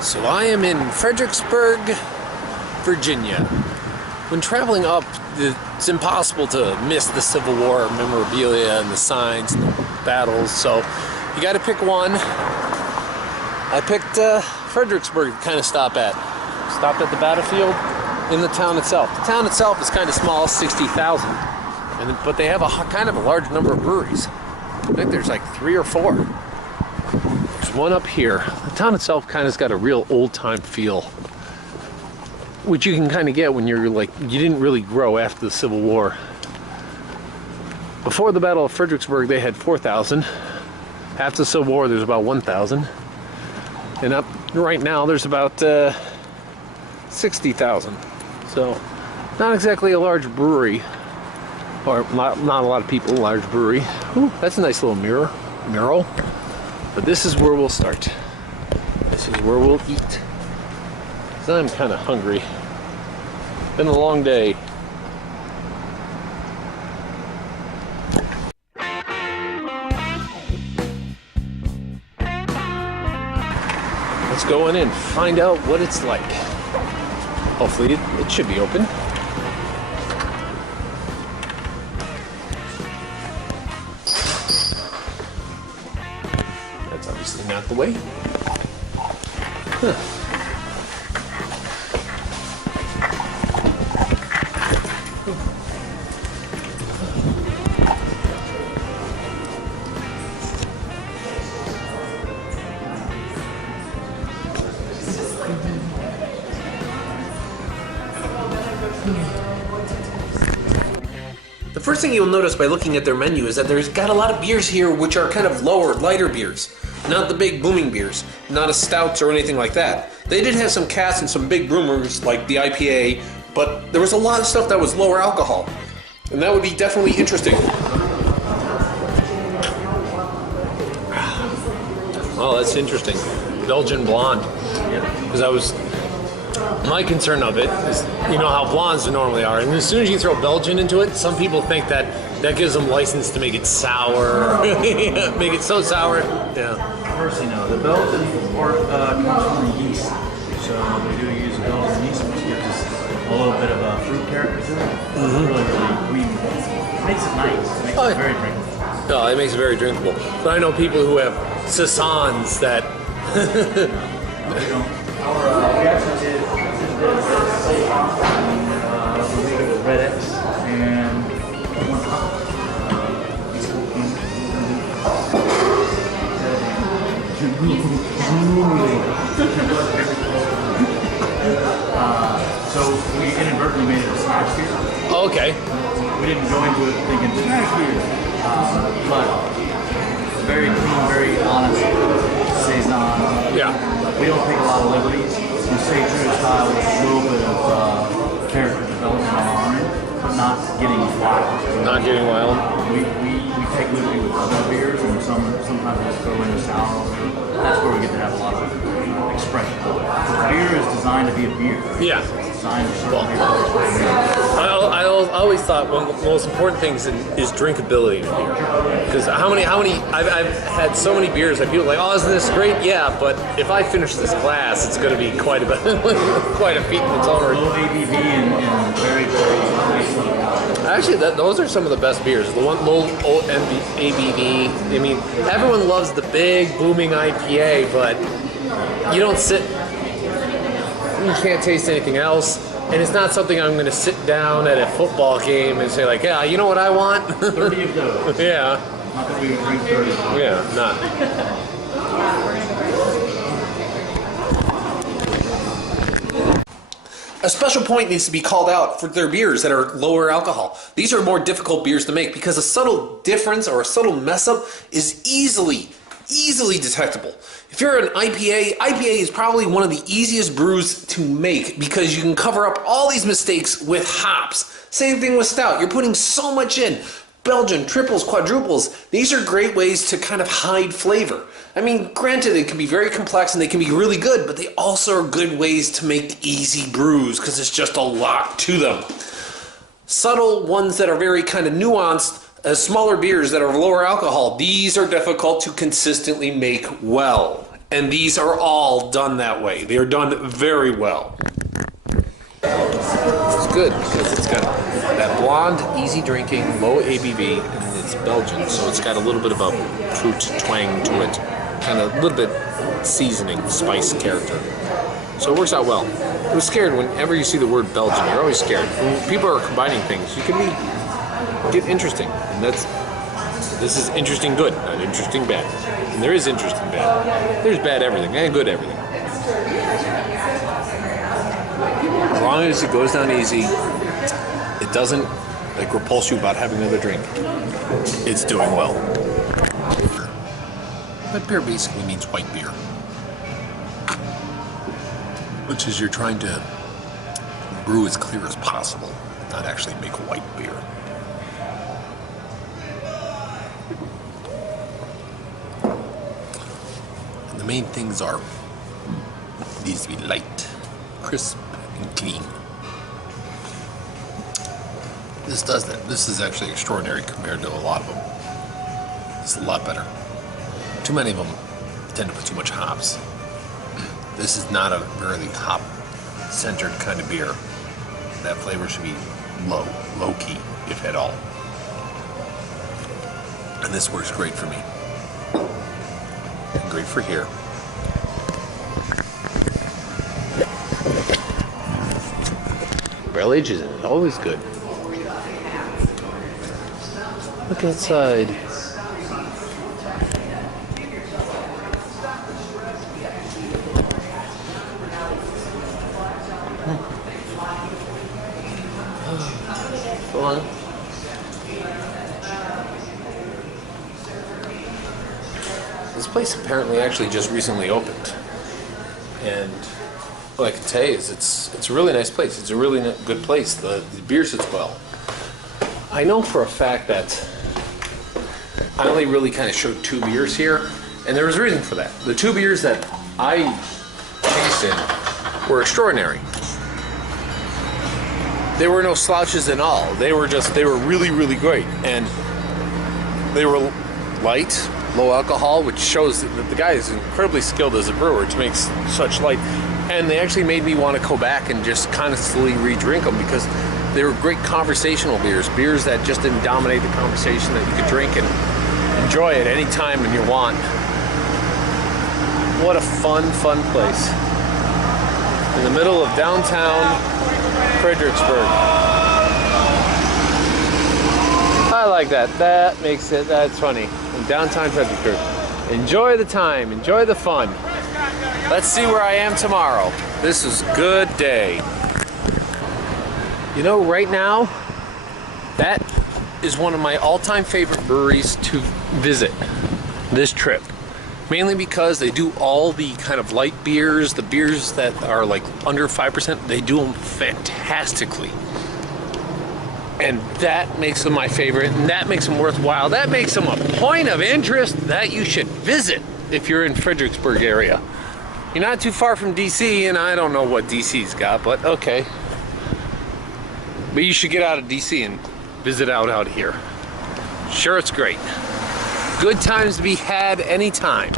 So I am in Fredricksburg, Virginia. When traveling up, it's impossible to miss the Civil War memorabilia and the signs and the battles, so you got to pick one. I picked Fredricksburg to kind of stop at. Stopped at the battlefield in the town itself. The town itself is kind of small, 60,000, but they have a kind of a large number of breweries. I think there's like 3 or 4. There's one up here. The town itself kind of's got a real old-time feel, which you can kind of get when you're like, you didn't really grow after the Civil War. Before the Battle of Fredericksburg, they had 4,000. After the Civil War, there's about 1,000. And up right now, there's about 60,000. So, not exactly a large brewery, or not a lot of people, large brewery. Ooh, that's a nice little mural. But this is where we'll start. This is where we'll eat. So I'm kind of hungry. Been a long day. Let's go in and find out what it's like. Hopefully it should be open. That's obviously not the way. Huh. The first thing you'll notice by looking at their menu is that there's got a lot of beers here which are kind of lower, lighter beers. Not the big booming beers, not a stouts or anything like that. They did have some casts and some big boomers like the IPA, but there was a lot of stuff that was lower alcohol. And that would be definitely interesting. Oh, that's interesting. Belgian blonde. Because my concern of it is, you know how blondes normally are, and as soon as you throw Belgian into it, some people think that gives them license to make it sour, make it so sour. Yeah. Personally, no. The Belgian comes from the yeast, so they do use Belgian yeast, which gives us a little bit of a fruit character to it. It's really green. It makes it nice. It makes it very drinkable. No, it makes it very drinkable. But I know people who have saisons that. We actually did Red X and so we inadvertently made it a smash beer. Oh, okay. We didn't go into it thinking smash beer, but very clean, very honest saison. Yeah. We don't take a lot of liberties. We stay true to style with a little bit of character development on our end, but not getting wild. Not getting wild. We take liberty with other beers, and sometimes just go into sour. That's where we get to have a lot of expression. Beer is designed to be a beer. Yeah. It's designed to serve beer. I always thought one of the most important things is drinkability in a beer. Because how many I've had so many beers that people are like, oh, isn't this great? Yeah, but if I finish this glass, it's going to be quite a feat in its own right. Low ABV and very, very nice. Actually, those are some of the best beers. The one low ABV. I mean, everyone loves the big booming IPA, but you don't sit. You can't taste anything else. And it's not something I'm going to sit down at a football game and say like, yeah, you know what I want? 30 of those. Yeah. Not that we would drink 30. Yeah, not. A special point needs to be called out for their beers that are lower alcohol. These are more difficult beers to make because a subtle difference or a subtle mess up is easily detectable. If you're an IPA is probably one of the easiest brews to make because you can cover up all these mistakes with hops. Same thing with stout. You're putting so much in. Belgian, triples, quadruples, these are great ways to kind of hide flavor. I mean, granted, it can be very complex and they can be really good, but they also are good ways to make easy brews because it's just a lot to them. Subtle ones that are very kind of nuanced, smaller beers that are lower alcohol, these are difficult to consistently make well. And these are all done that way. They are done very well. It's good because it's got that blonde, easy drinking, low ABV, and it's Belgian, so it's got a little bit of a fruit twang to it. Kind of a little bit seasoning, spice character. So it works out well. I was scared whenever you see the word Belgian, you're always scared. When people are combining things, you can get interesting. And this is interesting good, not interesting bad. And there is interesting bad. There's bad everything and good everything. As long as it goes down easy, it doesn't like repulse you about having another drink. It's doing well. But beer basically means white beer, which is you're trying to brew as clear as possible, not actually make white beer. And the main things are, it needs to be light, crisp, and clean. This does that. This is actually extraordinary compared to a lot of them. It's a lot better. Too many of them tend to put too much hops. This is not a very hop-centered kind of beer. That flavor should be low-key, if at all. And this works great for me. And great for here. Barrel ages in it, always good. Look outside. Go on. This place apparently actually just recently opened, and what I can tell you is it's a really nice place. It's a really good place. The beer sits well. I know for a fact that I only really kind of showed 2 beers here, and there was a reason for that. The 2 beers that I tasted were extraordinary. There were no slouches at all. They were really, really great. And they were light, low alcohol, which shows that the guy is incredibly skilled as a brewer to make such light. And they actually made me want to go back and just constantly re-drink them because they were great conversational beers. Beers that just didn't dominate the conversation, that you could drink and enjoy at any time when you want. What a fun place. In the middle of downtown Fredricksburg. I like that. That's funny. In downtown Fredricksburg. Enjoy the time. Enjoy the fun. Let's see where I am tomorrow. This is a good day. You know, right now, that is one of my all-time favorite breweries to visit this trip. Mainly because they do all the kind of light beers, the beers that are like under 5%, they do them fantastically. And that makes them my favorite, and that makes them worthwhile. That makes them a point of interest that you should visit if you're in Fredricksburg area. You're not too far from DC, and I don't know what DC's got, but okay. But you should get out of DC and visit out here. Sure, it's great. Good times to be had anytime.